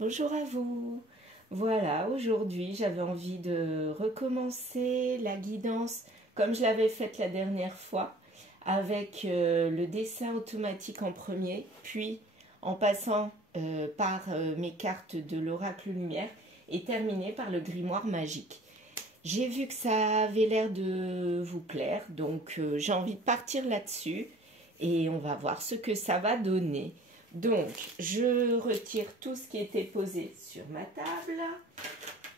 Bonjour à vous. Voilà, aujourd'hui j'avais envie de recommencer la guidance comme je l'avais faite la dernière fois avec le dessin automatique en premier, puis en passant par mes cartes de l'oracle lumière et terminer par le grimoire magique. J'ai vu que ça avait l'air de vous plaire, donc j'ai envie de partir là-dessus et on va voir ce que ça va donner. Donc, je retire tout ce qui était posé sur ma table.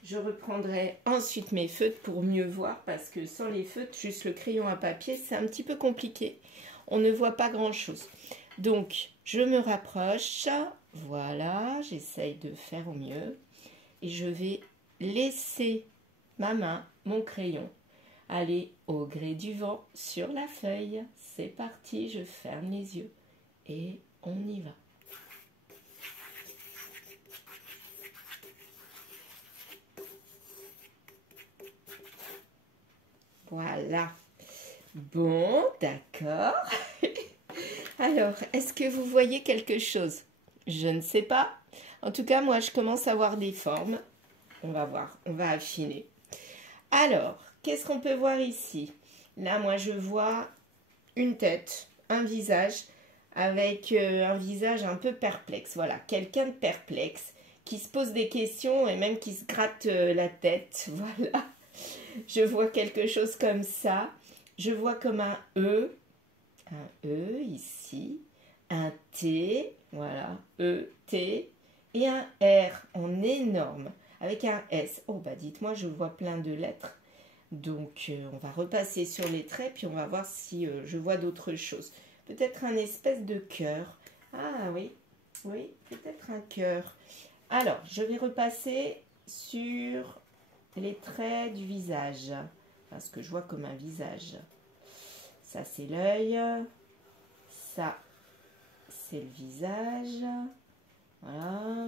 Je reprendrai ensuite mes feutres pour mieux voir parce que sans les feutres, juste le crayon à papier, c'est un petit peu compliqué. On ne voit pas grand-chose. Donc, je me rapproche. Voilà, j'essaye de faire au mieux. Et je vais laisser ma main, mon crayon, aller au gré du vent sur la feuille. C'est parti, je ferme les yeux et on y va. Voilà. Bon, d'accord. Alors, est-ce que vous voyez quelque chose? Je ne sais pas. En tout cas, moi, je commence à voir des formes. On va voir, on va affiner. Alors, qu'est-ce qu'on peut voir ici? Là, moi, je vois une tête, un visage, avec un visage un peu perplexe. Voilà, quelqu'un de perplexe, qui se pose des questions et même qui se gratte la tête. Voilà. Je vois quelque chose comme ça. Je vois comme un E ici, un T, voilà, E, T, et un R en énorme, avec un S. Oh, bah dites-moi, je vois plein de lettres. Donc, on va repasser sur les traits, puis on va voir si je vois d'autres choses. Peut-être un espèce de cœur. Ah oui, oui, peut-être un cœur. Alors, je vais repasser sur les traits du visage. Enfin, ce que je vois comme un visage. Ça, c'est l'œil. Ça, c'est le visage. Voilà.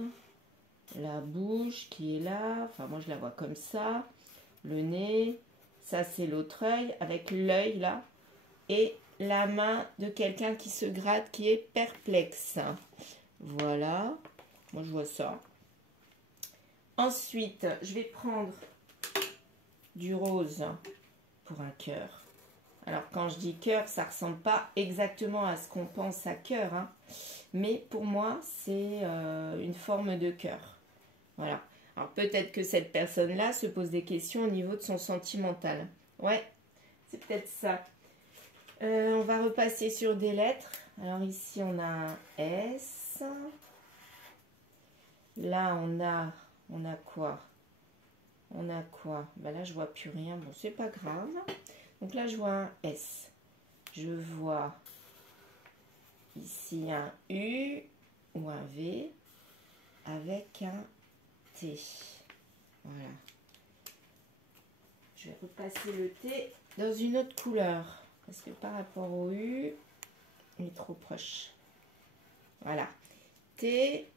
La bouche qui est là. Enfin, moi, je la vois comme ça. Le nez. Ça, c'est l'autre œil avec l'œil là. Et la main de quelqu'un qui se gratte, qui est perplexe. Voilà. Moi, je vois ça. Ensuite, je vais prendre du rose pour un cœur. Alors, quand je dis cœur, ça ne ressemble pas exactement à ce qu'on pense à cœur, hein. Mais pour moi, c'est une forme de cœur. Voilà. Alors, peut-être que cette personne-là se pose des questions au niveau de son sentimental. Ouais, c'est peut-être ça. On va repasser sur des lettres. Alors, ici, on a un S. Là, on a quoi? On a quoi? Ben là, je vois plus rien. Bon, c'est pas grave. Donc là, je vois un S. Je vois ici un U ou un V avec un T. Voilà. Je vais repasser le T dans une autre couleur. Parce que par rapport au U, il est trop proche. Voilà. T,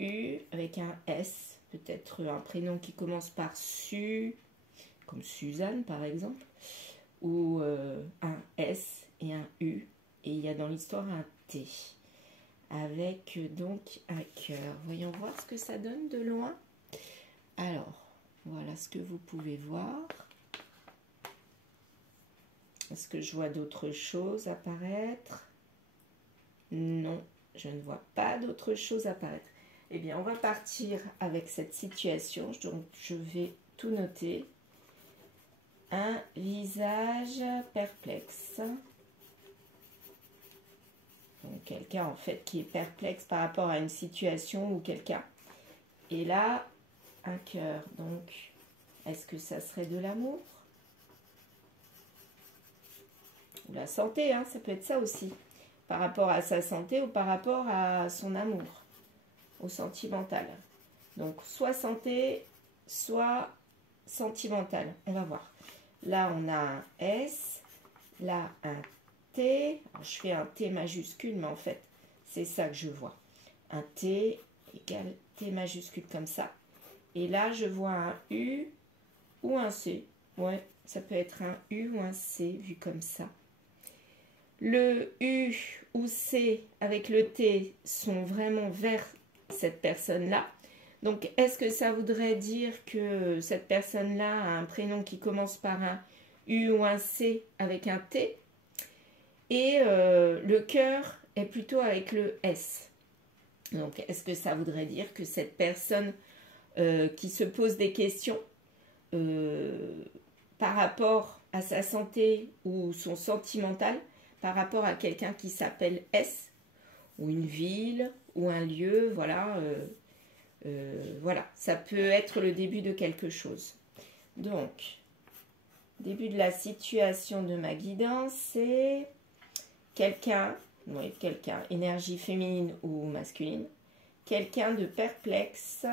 U avec un S. Peut-être un prénom qui commence par Su, comme Suzanne par exemple. Ou un S et un U. Et il y a dans l'histoire un T. Avec donc un cœur. Voyons voir ce que ça donne de loin. Alors, voilà ce que vous pouvez voir. Est-ce que je vois d'autres choses apparaître? Non, je ne vois pas d'autres choses apparaître. Eh bien, on va partir avec cette situation. Donc, je vais tout noter. Un visage perplexe. Donc, quelqu'un en fait qui est perplexe par rapport à une situation ou quelqu'un. Et là, un cœur. Donc, est-ce que ça serait de l'amour? Ou la santé, hein, ça peut être ça aussi. Par rapport à sa santé ou par rapport à son amour, au sentimental. Donc, soit santé, soit sentimental. On va voir. Là, on a un S. Là, un T. Alors, je fais un T majuscule, mais en fait, c'est ça que je vois. Un T égale T majuscule comme ça. Et là, je vois un U ou un C. Ouais, ça peut être un U ou un C vu comme ça. Le U ou C avec le T sont vraiment vers cette personne-là. Donc, est-ce que ça voudrait dire que cette personne-là a un prénom qui commence par un U ou un C avec un T et le cœur est plutôt avec le S. Donc, est-ce que ça voudrait dire que cette personne qui se pose des questions par rapport à sa santé ou son sentimental, par rapport à quelqu'un qui s'appelle S, ou une ville, ou un lieu, voilà, voilà, ça peut être le début de quelque chose. Donc, début de la situation de ma guidance, c'est quelqu'un, oui, quelqu'un, énergie féminine ou masculine, quelqu'un de perplexe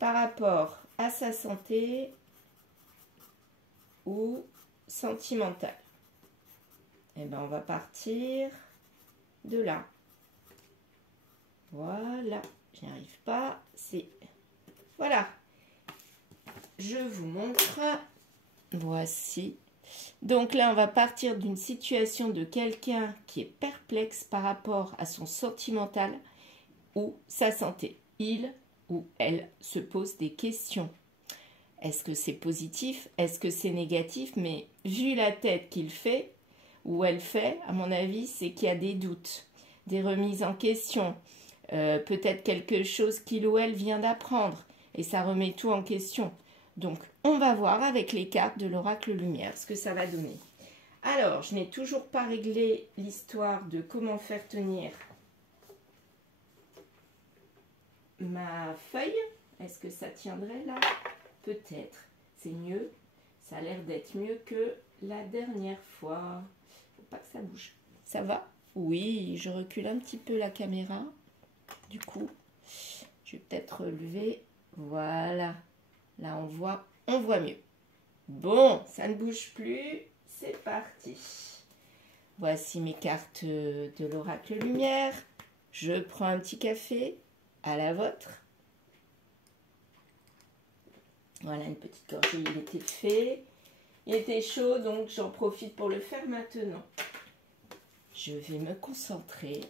par rapport à sa santé ou sentimentale. Eh bien, on va partir de là. Voilà, je n'y arrive pas. C'est voilà. Je vous montre. Voici. Donc là, on va partir d'une situation de quelqu'un qui est perplexe par rapport à son sentimental ou sa santé. Il ou elle se pose des questions. Est-ce que c'est positif? Est-ce que c'est négatif? Mais vu la tête qu'il fait, ou elle fait, à mon avis, c'est qu'il y a des doutes, des remises en question, peut-être quelque chose qu'il ou elle vient d'apprendre, et ça remet tout en question. Donc, on va voir avec les cartes de l'oracle lumière ce que ça va donner. Alors, je n'ai toujours pas réglé l'histoire de comment faire tenir ma feuille. Est-ce que ça tiendrait là? Peut-être. C'est mieux. Ça a l'air d'être mieux que la dernière fois. Faut pas que ça bouge. Ça va? Oui, je recule un petit peu la caméra. Du coup, je vais peut-être relever. Voilà. Là, on voit mieux. Bon, ça ne bouge plus. C'est parti. Voici mes cartes de l'oracle lumière. Je prends un petit café. À la vôtre. Voilà, une petite gorgée, il était fait. Il était chaud, donc j'en profite pour le faire maintenant. Je vais me concentrer.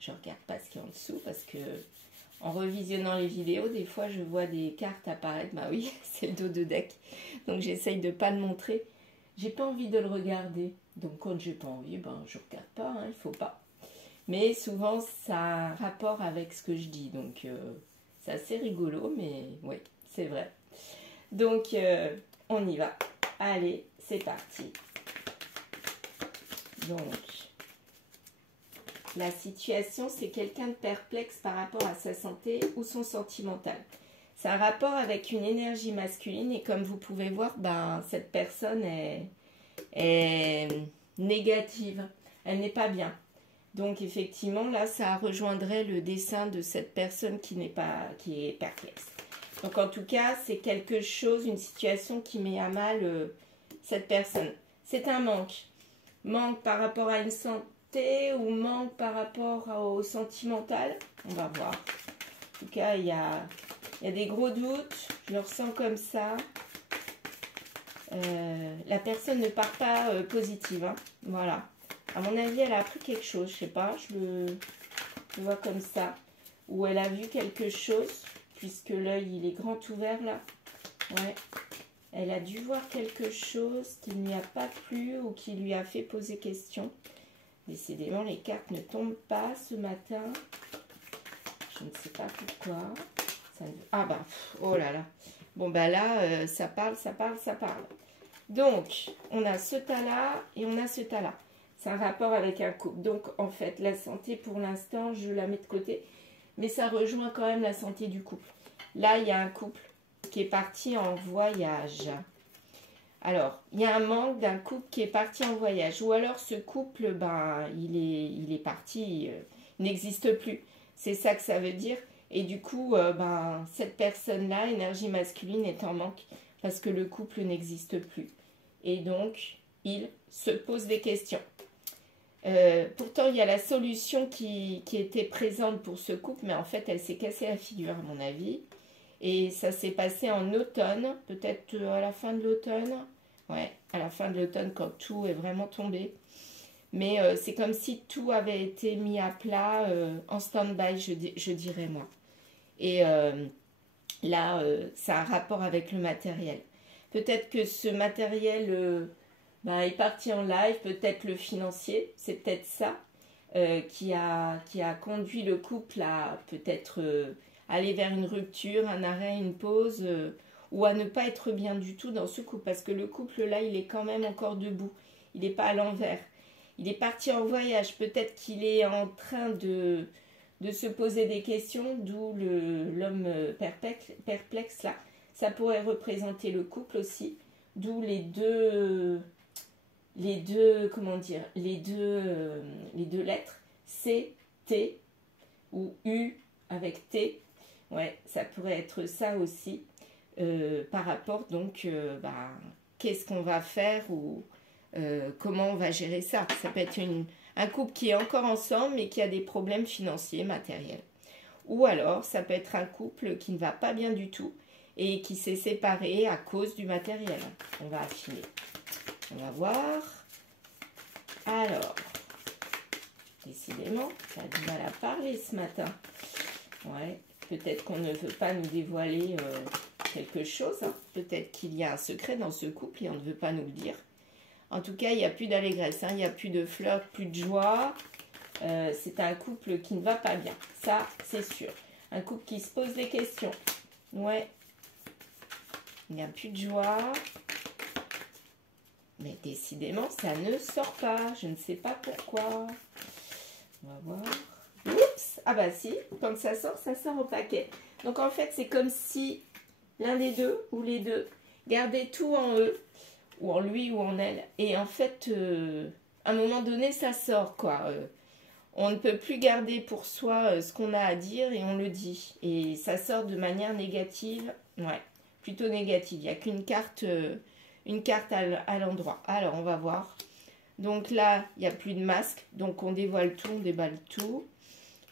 Je ne regarde pas ce qu'il y a en dessous parce que en revisionnant les vidéos, des fois je vois des cartes apparaître. Bah oui, c'est le dos de deck. Donc j'essaye de ne pas le montrer. J'ai pas envie de le regarder. Donc quand j'ai pas envie, ben je regarde pas, hein, il faut pas. Mais souvent, ça a un rapport avec ce que je dis. Donc, c'est assez rigolo, mais oui, c'est vrai. Donc, on y va. Allez, c'est parti. Donc, la situation, c'est quelqu'un de perplexe par rapport à sa santé ou son sentimental. C'est un rapport avec une énergie masculine et comme vous pouvez voir, ben, cette personne est négative. Elle n'est pas bien. Donc effectivement, là, ça rejoindrait le dessin de cette personne qui est perplexe. Donc en tout cas, c'est quelque chose, une situation qui met à mal cette personne. C'est un manque. Manque par rapport à une santé ou manque par rapport au sentimental. On va voir. En tout cas, il y a des gros doutes. Je le ressens comme ça. La personne ne part pas positive. Hein. Voilà. À mon avis, elle a appris quelque chose, je sais pas, je le vois comme ça. Ou elle a vu quelque chose, puisque l'œil, il est grand ouvert là. Ouais. Elle a dû voir quelque chose qui n'y a pas plu ou qui lui a fait poser question. Décidément, les cartes ne tombent pas ce matin. Je ne sais pas pourquoi. Ah bah, oh là là. Bon bah là, ça parle, ça parle, ça parle. Donc, on a ce tas-là et on a ce tas-là. C'est un rapport avec un couple. Donc, en fait, la santé, pour l'instant, je la mets de côté. Mais ça rejoint quand même la santé du couple. Là, il y a un couple qui est parti en voyage. Alors, il y a un manque d'un couple qui est parti en voyage. Ou alors, ce couple, ben, il est parti, il n'existe plus. C'est ça que ça veut dire. Et du coup, ben, cette personne-là, énergie masculine, est en manque parce que le couple n'existe plus. Et donc, il se pose des questions. Pourtant, il y a la solution qui était présente pour ce couple, mais en fait, elle s'est cassée la figure, à mon avis. Et ça s'est passé en automne, peut-être à la fin de l'automne. Ouais, à la fin de l'automne, quand tout est vraiment tombé. Mais c'est comme si tout avait été mis à plat, en stand-by, je dirais moi. Et là, ça a un rapport avec le matériel. Peut-être que ce matériel est parti en live, peut-être le financier, c'est peut-être ça qui a conduit le couple à peut-être aller vers une rupture, un arrêt, une pause, ou à ne pas être bien du tout dans ce couple. Parce que le couple, là, il est quand même encore debout. Il n'est pas à l'envers. Il est parti en voyage. Peut-être qu'il est en train de se poser des questions, d'où l'homme perplexe, là. Ça pourrait représenter le couple aussi, d'où les deux lettres, C, T, ou U avec T. Ouais, ça pourrait être ça aussi, par rapport, donc, qu'est-ce qu'on va faire ou comment on va gérer ça. Ça peut être un couple qui est encore ensemble, mais qui a des problèmes financiers, matériels. Ou alors, ça peut être un couple qui ne va pas bien du tout et qui s'est séparé à cause du matériel. On va affiner. On va voir. Alors, décidément, ça a du mal à parler ce matin. Ouais, peut-être qu'on ne veut pas nous dévoiler quelque chose. Hein. Peut-être qu'il y a un secret dans ce couple et on ne veut pas nous le dire. En tout cas, il n'y a plus d'allégresse, hein. Il n'y a plus de fleurs, plus de joie. C'est un couple qui ne va pas bien. Ça, c'est sûr. Un couple qui se pose des questions. Ouais. Il n'y a plus de joie. Mais décidément, ça ne sort pas. Je ne sais pas pourquoi. On va voir. Oups! Ah bah si, quand ça sort au paquet. Donc en fait, c'est comme si l'un des deux ou les deux gardaient tout en eux, ou en lui ou en elle. Et en fait, à un moment donné, ça sort, quoi. On ne peut plus garder pour soi ce qu'on a à dire et on le dit. Et ça sort de manière négative. Ouais, plutôt négative. Il n'y a qu'une carte, à l'endroit. Alors, on va voir. Donc là, il n'y a plus de masque. Donc, on dévoile tout, on déballe tout.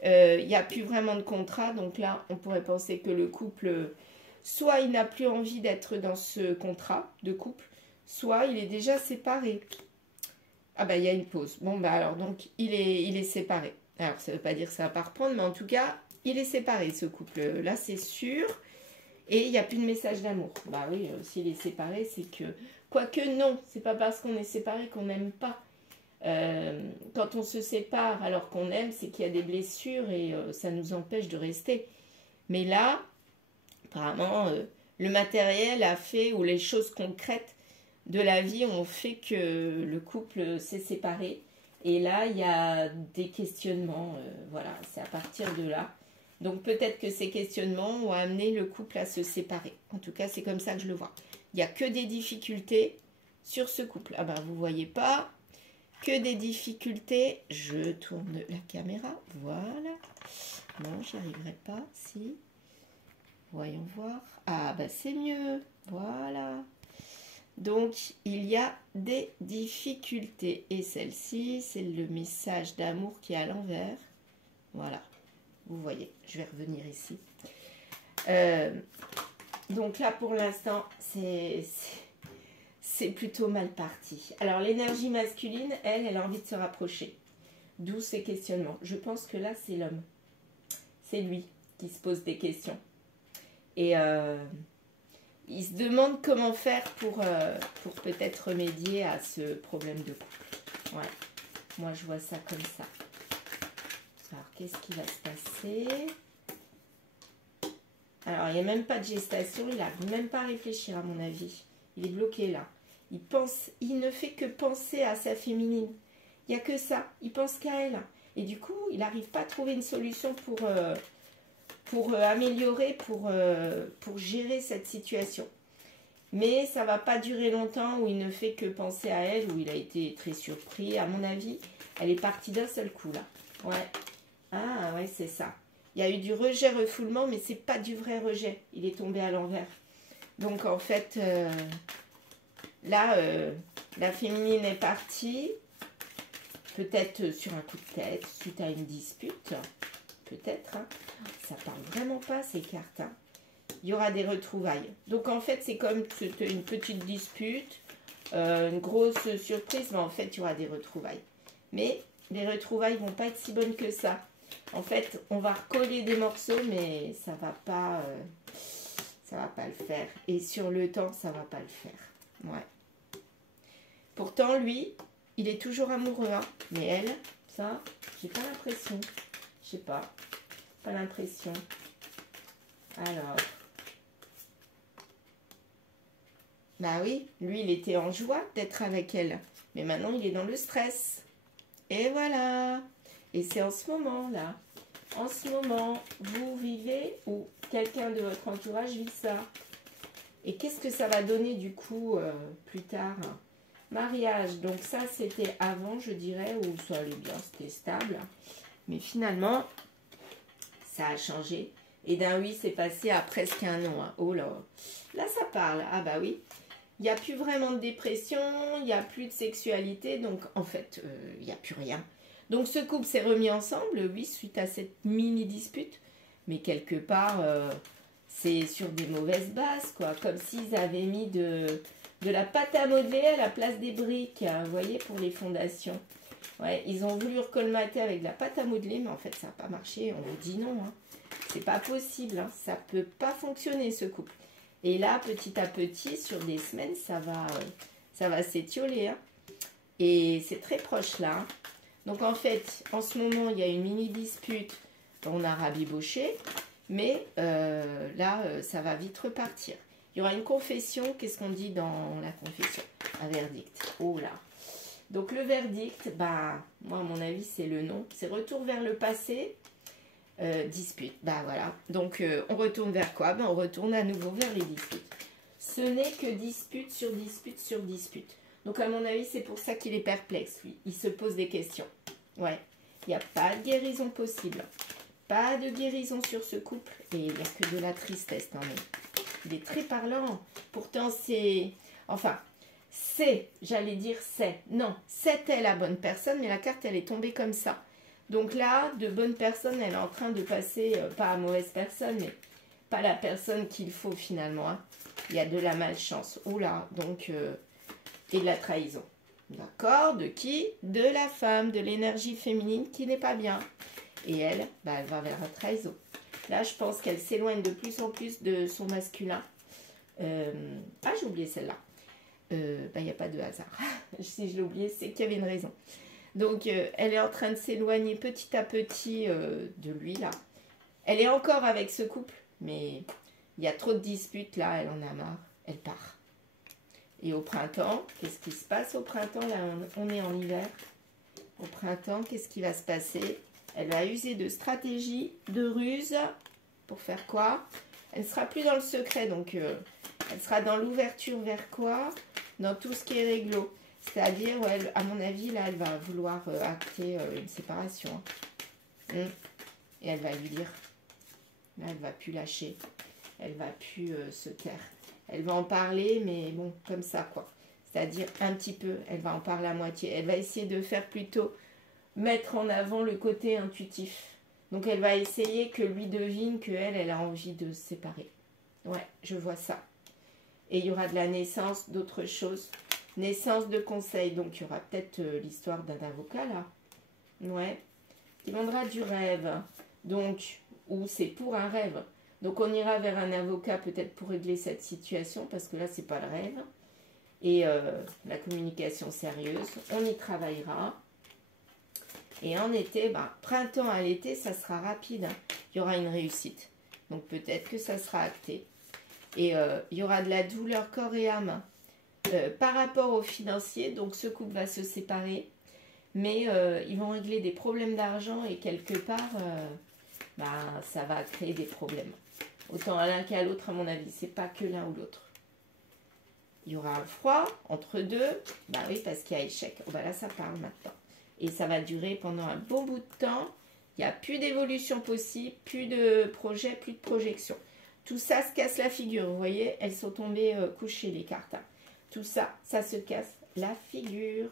Il n'y a plus vraiment de contrat. Donc là, on pourrait penser que le couple, soit il n'a plus envie d'être dans ce contrat de couple, soit il est déjà séparé. Ah bah il y a une pause. Bon bah alors donc il est séparé. Alors ça ne veut pas dire que ça va pas reprendre, mais en tout cas il est séparé ce couple. Là c'est sûr. Et il n'y a plus de message d'amour. Bah oui, s'il est séparé, c'est que... Quoique non, c'est pas parce qu'on est séparé qu'on n'aime pas. Quand on se sépare alors qu'on aime, c'est qu'il y a des blessures et ça nous empêche de rester. Mais là, apparemment, le matériel a fait, ou les choses concrètes de la vie ont fait que le couple s'est séparé. Et là, il y a des questionnements. Voilà, c'est à partir de là. Donc peut-être que ces questionnements ont amené le couple à se séparer. En tout cas, c'est comme ça que je le vois. Il n'y a que des difficultés sur ce couple. Ah ben, vous ne voyez pas. Que des difficultés. Je tourne la caméra. Voilà. Non, j'y arriverai pas. Si. Voyons voir. Ah ben, c'est mieux. Voilà. Donc, il y a des difficultés. Et celle-ci, c'est le message d'amour qui est à l'envers. Voilà. Vous voyez, je vais revenir ici. Donc là, pour l'instant, c'est plutôt mal parti. Alors, l'énergie masculine, elle a envie de se rapprocher. D'où ces questionnements. Je pense que là, c'est l'homme. C'est lui qui se pose des questions. Et il se demande comment faire pour peut-être remédier à ce problème de couple. Ouais, moi, je vois ça comme ça. Alors, qu'est-ce qui va se passer? Alors, il n'y a même pas de gestation. Il n'arrive même pas à réfléchir, à mon avis. Il est bloqué là. Il ne fait que penser à sa féminine. Il n'y a que ça. Il pense qu'à elle. Et du coup, il n'arrive pas à trouver une solution pour améliorer, pour gérer cette situation. Mais ça ne va pas durer longtemps où il ne fait que penser à elle, où il a été très surpris. À mon avis, elle est partie d'un seul coup là. Ouais. Ah ouais, c'est ça. Il y a eu du rejet-refoulement, mais c'est pas du vrai rejet. Il est tombé à l'envers. Donc en fait, là, la féminine est partie. Peut-être sur un coup de tête, suite à une dispute. Peut-être. Hein. Ça parle vraiment pas ces cartes. Hein. Il y aura des retrouvailles. Donc en fait, c'est comme une petite dispute, une grosse surprise, mais en fait, il y aura des retrouvailles. Mais les retrouvailles vont pas être si bonnes que ça. En fait, on va recoller des morceaux, mais ça va pas le faire. Et sur le temps, ça va pas le faire. Ouais. Pourtant, lui, il est toujours amoureux, hein. Mais elle, ça, j'ai pas l'impression. Je sais pas. Pas l'impression. Alors. Bah oui, lui, il était en joie d'être avec elle. Mais maintenant, il est dans le stress. Et voilà. Et c'est en ce moment, là. En ce moment, vous vivez ou quelqu'un de votre entourage vit ça. Et qu'est-ce que ça va donner, du coup, plus tard? Mariage. Donc ça, c'était avant, je dirais, où ça allait bien, c'était stable. Mais finalement, ça a changé. Et d'un oui, c'est passé à presque un non. Hein. Oh là. Là, ça parle. Ah bah oui. Il n'y a plus vraiment de dépression, il n'y a plus de sexualité, donc en fait, il n'y a plus rien. Donc ce couple s'est remis ensemble, oui, suite à cette mini-dispute, mais quelque part, c'est sur des mauvaises bases, quoi, comme s'ils avaient mis de la pâte à modeler à la place des briques, hein, vous voyez, pour les fondations. Ouais, ils ont voulu recolmater avec de la pâte à modeler, mais en fait, ça n'a pas marché, on vous dit non, hein. C'est pas possible, hein, ça peut pas fonctionner, ce couple. Et là, petit à petit, sur des semaines, ça va s'étioler. Hein. Et c'est très proche là. Hein. Donc en fait, en ce moment, il y a une mini-dispute. On a rabiboché. Mais là, ça va vite repartir. Il y aura une confession. Qu'est-ce qu'on dit dans la confession? Un verdict. Oh là. Donc le verdict, bah, moi, à mon avis, c'est le non. C'est retour vers le passé. Dispute, bah voilà, donc on retourne vers quoi? On retourne à nouveau vers les disputes. Ce n'est que dispute sur dispute sur dispute. Donc à mon avis, c'est pour ça qu'il est perplexe, lui. Il se pose des questions. Ouais, il n'y a pas de guérison possible. Pas de guérison sur ce couple. Et il n'y a que de la tristesse dans lui. Il est très parlant. Pourtant, c'est... Enfin, c'est, j'allais dire c'est. Non, c'était la bonne personne, mais la carte, elle est tombée comme ça. Donc là, de bonne personne, elle est en train de passer, pas à mauvaise personne, mais pas la personne qu'il faut finalement. Hein. Il y a de la malchance. Oula, donc, et de la trahison. D'accord? De qui? De la femme, de l'énergie féminine qui n'est pas bien. Et elle, bah, elle va vers la trahison. Là, je pense qu'elle s'éloigne de plus en plus de son masculin. Ah, j'ai oublié celle-là. Bah, il n'y a pas de hasard. Si je l'ai oublié, c'est qu'il y avait une raison. Donc, elle est en train de s'éloigner petit à petit de lui, là. Elle est encore avec ce couple, mais il y a trop de disputes, là. Elle en a marre. Elle part. Et au printemps, qu'est-ce qui se passe au printemps? Là, on est en hiver. Au printemps, qu'est-ce qui va se passer? Elle va user de stratégie, de ruse. Pour faire quoi? Elle ne sera plus dans le secret, donc elle sera dans l'ouverture vers quoi? Dans tout ce qui est réglo. C'est-à-dire, à mon avis, là, elle va vouloir acter une séparation. Hein. Et elle va lui dire, là, elle va plus lâcher. Elle va plus se taire. Elle va en parler, mais bon, comme ça, quoi. C'est-à-dire un petit peu, elle va en parler à moitié. Elle va essayer de faire plutôt mettre en avant le côté intuitif. Donc, elle va essayer que lui devine qu'elle, elle a envie de se séparer. Ouais, je vois ça. Et il y aura de la naissance d'autres choses. Naissance de conseil. Donc, il y aura peut-être l'histoire d'un avocat, là. Ouais. Qui vendra du rêve. Donc, ou c'est pour un rêve. Donc, on ira vers un avocat peut-être pour régler cette situation. Parce que là, c'est pas le rêve. Et la communication sérieuse. On y travaillera. Et en été, bah, printemps à l'été, ça sera rapide. Hein. Il y aura une réussite. Donc, peut-être que ça sera acté. Et il y aura de la douleur corps et âme. Par rapport aux financiers, donc ce couple va se séparer, mais ils vont régler des problèmes d'argent et quelque part, bah, ça va créer des problèmes. Autant à l'un qu'à l'autre, à mon avis, c'est pas que l'un ou l'autre. Il y aura un froid entre deux, bah oui, parce qu'il y a échec. Oh, bah là, ça parle maintenant. Et ça va durer pendant un bon bout de temps. Il n'y a plus d'évolution possible, plus de projet, plus de projection. Tout ça se casse la figure, vous voyez, elles sont tombées couchées, les cartes. Hein. Tout ça, ça se casse la figure.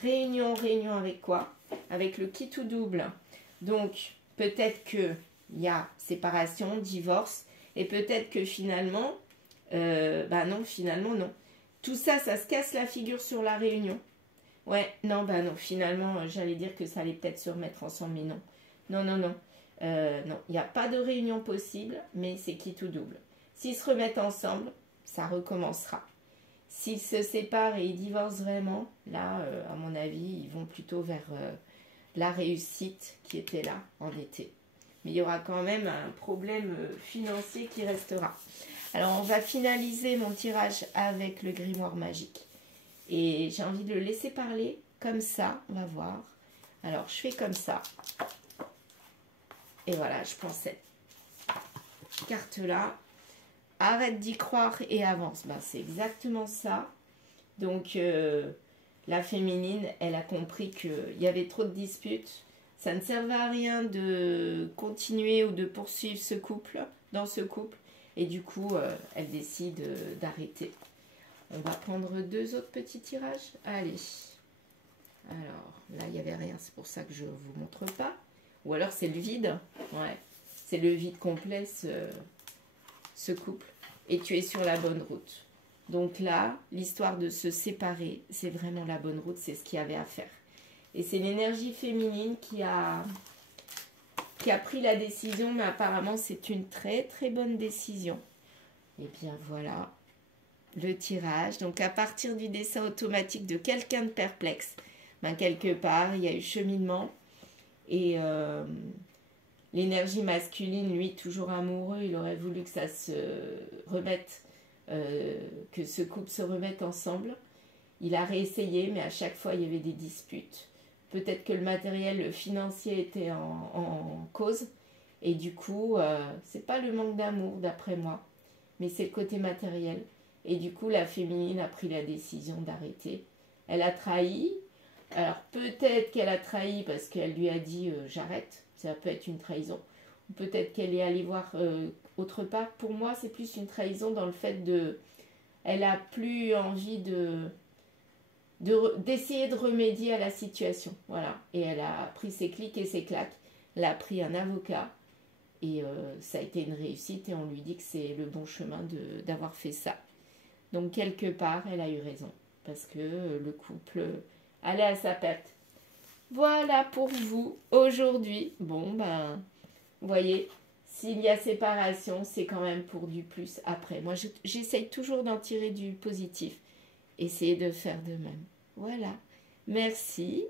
Réunion, réunion avec quoi? Avec le qui tout double. Donc, peut-être qu'il y a séparation, divorce. Et peut-être que finalement, bah non, finalement non. Tout ça, ça se casse la figure sur la réunion. Ouais, non, bah non, finalement, j'allais dire que ça allait peut-être se remettre ensemble, mais non. Non, non, non. Non, il n'y a pas de réunion possible, mais c'est quitte ou double. S'ils se remettent ensemble, ça recommencera. S'ils se séparent et ils divorcent vraiment, là, à mon avis, ils vont plutôt vers la réussite qui était là en été. Mais il y aura quand même un problème financier qui restera. Alors, on va finaliser mon tirage avec le grimoire magique. Et j'ai envie de le laisser parler comme ça, on va voir. Alors, je fais comme ça. Et voilà, je prends cette carte-là. Arrête d'y croire et avance. Ben, c'est exactement ça. Donc, la féminine, elle a compris qu'il y avait trop de disputes. Ça ne servait à rien de continuer ou de poursuivre ce couple, dans ce couple. Et du coup, elle décide d'arrêter. On va prendre 2 autres petits tirages. Allez. Alors, là, il n'y avait rien. C'est pour ça que je ne vous montre pas. Ou alors, c'est le vide. Ouais. C'est le vide complet, ce couple. Et tu es sur la bonne route. Donc là, l'histoire de se séparer, c'est vraiment la bonne route. C'est ce qu'il y avait à faire. Et c'est l'énergie féminine qui a pris la décision. Mais apparemment, c'est une très, très bonne décision. Et bien, voilà. Le tirage. Donc, à partir du dessin automatique de quelqu'un de perplexe, ben, quelque part, il y a eu cheminement. Et l'énergie masculine, lui, toujours amoureux, il aurait voulu que ça se remette, que ce couple se remette ensemble. Il a réessayé, mais à chaque fois, il y avait des disputes. Peut-être que le matériel financier était en cause. Et du coup, c'est pas le manque d'amour, d'après moi, mais c'est le côté matériel. Et du coup, la féminine a pris la décision d'arrêter. Elle a trahi. Alors, peut-être qu'elle a trahi parce qu'elle lui a dit j'arrête. Ça peut être une trahison. Ou peut-être qu'elle est allée voir autre part. Pour moi, c'est plus une trahison dans le fait de... Elle a plus envie d'essayer de remédier à la situation. Voilà. Et elle a pris ses clics et ses claques. Elle a pris un avocat. Et ça a été une réussite. Et on lui dit que c'est le bon chemin d'avoir fait ça. Donc, quelque part, elle a eu raison. Parce que le couple allait à sa perte. Voilà pour vous aujourd'hui. Bon, ben, vous voyez, s'il y a séparation, c'est quand même pour du plus après. Moi, j'essaye toujours d'en tirer du positif. Essayez de faire de même. Voilà. Merci.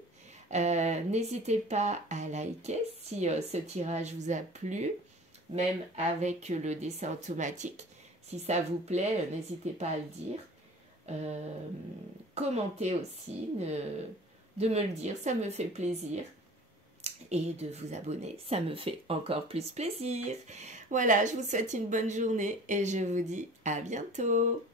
N'hésitez pas à liker si ce tirage vous a plu, même avec le dessin automatique. Si ça vous plaît, n'hésitez pas à le dire. Commentez aussi, de me le dire, ça me fait plaisir. Et de vous abonner, ça me fait encore plus plaisir. Voilà, je vous souhaite une bonne journée et je vous dis à bientôt.